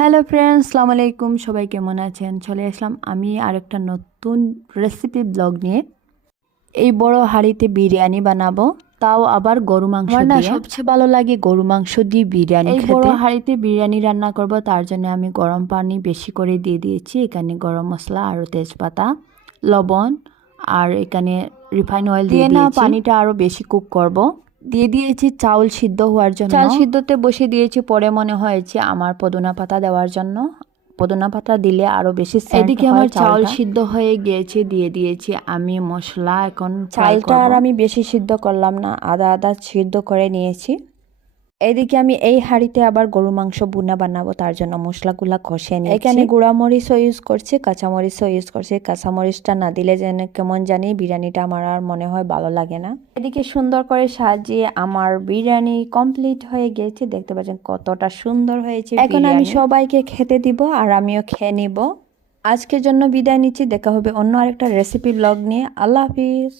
Hello friends, আসসালামু আলাইকুম। সবাই কেমন আছেন? চলে আসলাম আমি আরেকটা নতুন রেসিপি ব্লগ নিয়ে। এই বড় হাঁড়িতে বিরিয়ানি বানাবো, তাও আবার গরু মাংস দিয়ে। আমার সবচেয়ে ভালো লাগে গরু মাংস দিয়ে বিরিয়ানি খেতে। এই বড় হাঁড়িতে বিরিয়ানি রান্না করব, তার জন্য আমি গরম পানি বেশি করে দিয়ে দিয়েছি। এখানে গরম মশলা আর তেজপাতা, লবণ আর এখানে রিফাইন অয়েল দিয়ে দিয়েছি। পানিটা আরো বেশি কুক করব। দিয়ে দিয়েছি চাউল সিদ্ধ হওয়ার জন্য। চাল সিদ্ধতে বসে দিয়েছি, পরে মনে হয়েছে আমার পুদিনা পাতা দেওয়ার জন্য। পুদিনা পাতা দিলে আরো বেশি সেন্ট হয়। এদিকে আমার চাউল সিদ্ধ হয়ে গিয়েছে, দিয়ে দিয়েছি আমি মশলা। এখন চালটা আর আমি বেশি সিদ্ধ করলাম না, আদা আদা সিদ্ধ করে নিয়েছি। এদিকে আমি এই হাঁড়িতে আবার গরু মাংস ভুনা বানাবো, তার জন্য মশলাগুলা কষিয়ে নিয়েছি। এখানে গুঁড়া মরিচও ইউজ করছি, কাঁচা মরিচও ইউজ করছি। কাঁচা মরিচটা না দিলে যেন কেমন জানি বিরিয়ানিটা আমার আর মনে হয় ভালো লাগে না। এদিকে সুন্দর করে সাজিয়ে আমার বিরিয়ানি কমপ্লিট হয়ে গেছে। দেখতে পাচ্ছেন কতটা সুন্দর হয়েছে। এখন আমি সবাইকে খেতে দিব আর আমিও খেয়ে নিব। আজকের জন্য বিদায় নিচ্ছি। দেখা হবে অন্য আরেকটা রেসিপি ব্লগ নিয়ে। আল্লাহ হাফিজ।